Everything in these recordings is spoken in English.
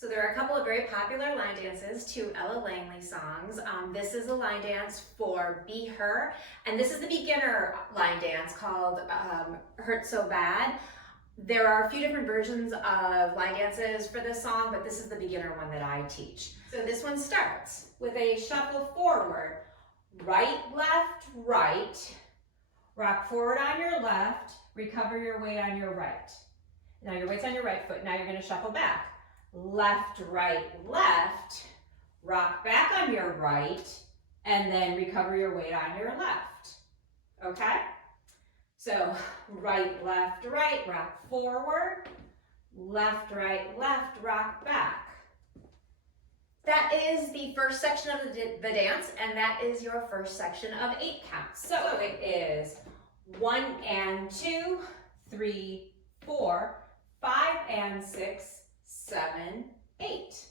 So there are a couple of very popular line dances to Ella Langley songs. This is a line dance for Be Her, and this is the beginner line dance called Hurt So Bad. There are a few different versions of line dances for this song, but this is the beginner one that I teach. So this one starts with a shuffle forward, right, left, right, rock forward on your left, recover your weight on your right. Now your weight's on your right foot, now you're gonna shuffle back. Left, right, left, rock back on your right, and then recover your weight on your left, okay? So right, left, rock forward, left, rock back. That is the first section of the dance, and that is your first section of 8 counts. So it is 1 and 2, 3, 4, 5 and 6, 7, 8.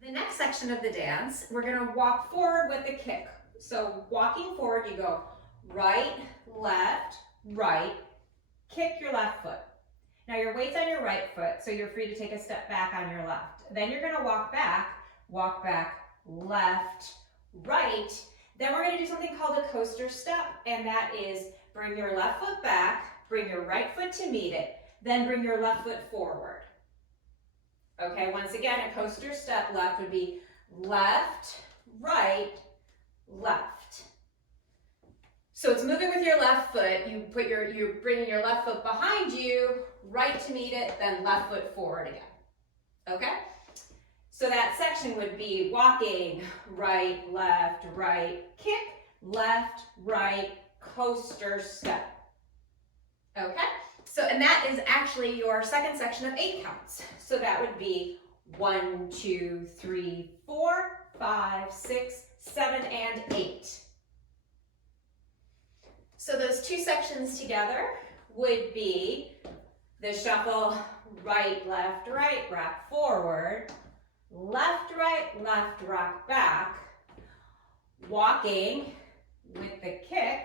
The next section of the dance, we're going to walk forward with a kick. So walking forward, you go right, kick your left foot. Now your weight's on your right foot, so you're free to take a step back on your left. Then you're going to walk back, left, right. Then we're going to do something called a coaster step, and that is bring your left foot back, bring your right foot to meet it, then bring your left foot forward. Okay, once again, a coaster step left would be left, right, left. So it's moving with your left foot. You're bringing your left foot behind you, right to meet it, then left foot forward again. Okay? So that section would be walking right, kick, left, right, coaster step. Okay? So, and that is actually your second section of 8 counts. So that would be 1, 2, 3, 4, 5, 6, 7, and 8. So those 2 sections together would be the shuffle right, rock forward, left, rock back, walking with the kick,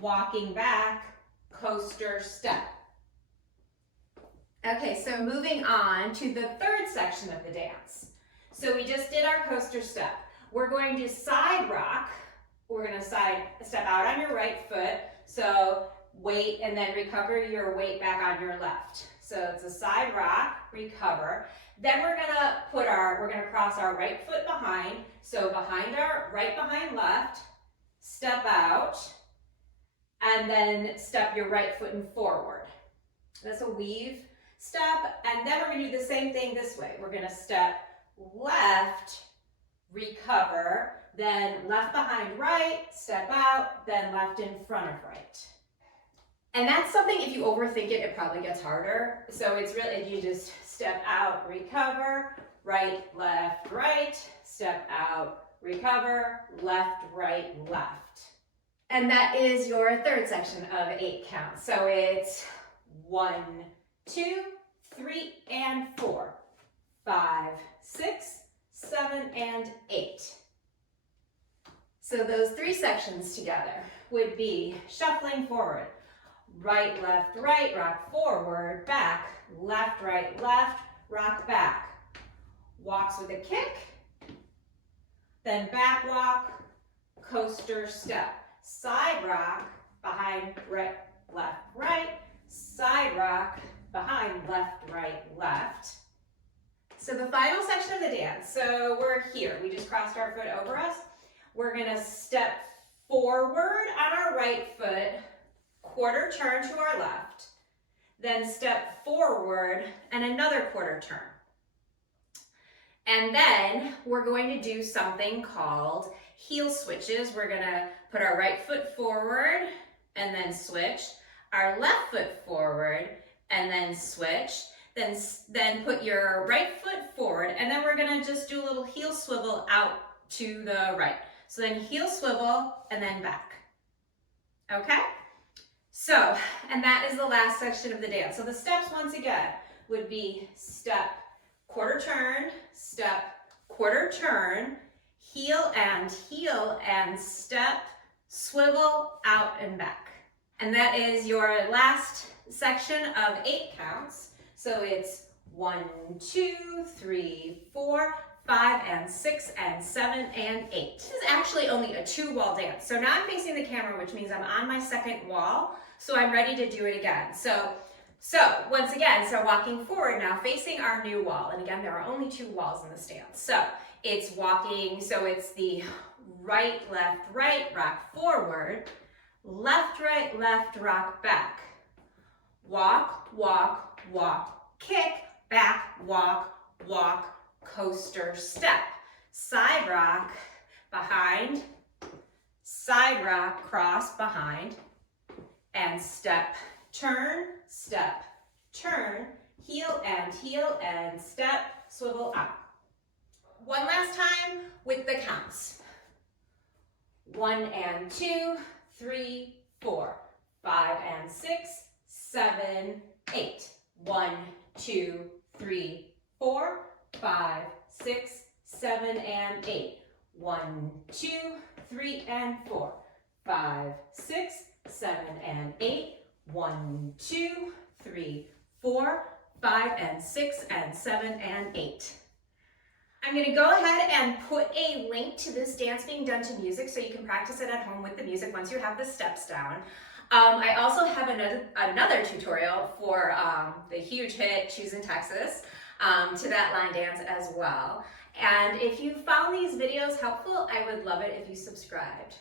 walking back, coaster step. Okay, so moving on to the third section of the dance. So we just did our coaster step. We're going to side rock. We're going to side step out on your right foot. So weight and then recover your weight back on your left. So it's a side rock, recover. Then we're going to cross our right foot behind. So right behind left, step out, and then step your right foot in forward. That's a weave step, and then we're going to do the same thing this way. We're going to step left, recover, then left behind right, step out, then left in front of right. And that's something, if you overthink it, it probably gets harder. So it's really, you just step out, recover, right, step out, recover, left, left. And that is your third section of 8 counts. So it's 1, 2, 3, and 4, 5, 6, 7, and 8. So those 3 sections together would be shuffling forward, right, rock forward, back, left, rock back. Walks with a kick, then back walk, coaster step. Side rock, behind, right, side rock, behind, left. So the final section of the dance, so we're here. We just crossed our foot over us. We're going to step forward on our right foot, quarter turn to our left, then step forward and another quarter turn. And then we're going to do something called heel switches. We're going to put our right foot forward and then switch, our left foot forward and then switch, then put your right foot forward, and then we're going to just do a little heel swivel out to the right. So then heel swivel and then back. Okay? So, and that is the last section of the dance. So the steps once again would be step, quarter turn, step, quarter turn, heel and step, swivel, out and back. And that is your last section of 8 counts. So it's 1, 2, 3, 4, 5, and 6, and 7, and 8. This is actually only a 2-wall dance. So now I'm facing the camera, which means I'm on my second wall, so I'm ready to do it again. So once again, so walking forward now, facing our new wall. And again, there are only 2 walls in this dance. So it's walking, so it's the right, rock forward, left, rock back. Walk, walk, walk, kick, back, walk, walk, coaster step. Side rock, behind, side rock, cross, behind, and step, turn, heel, and step, swivel out. One last time with the counts. 1 and 2, 3, 4, 5 and 6, 7, 8. 1, 2, 3, 4, 5, 6, 7, and 8. 1, 2, 3, and 4, 5, 6, 7, and 8. 1, 2, 3, 4, 5, and 6, and 7, and 8. I'm going to go ahead and put a link to this dance being done to music so you can practice it at home with the music once you have the steps down. I also have another tutorial for the huge hit Choose in Texas to that line dance as well. And if you found these videos helpful, I would love it if you subscribed.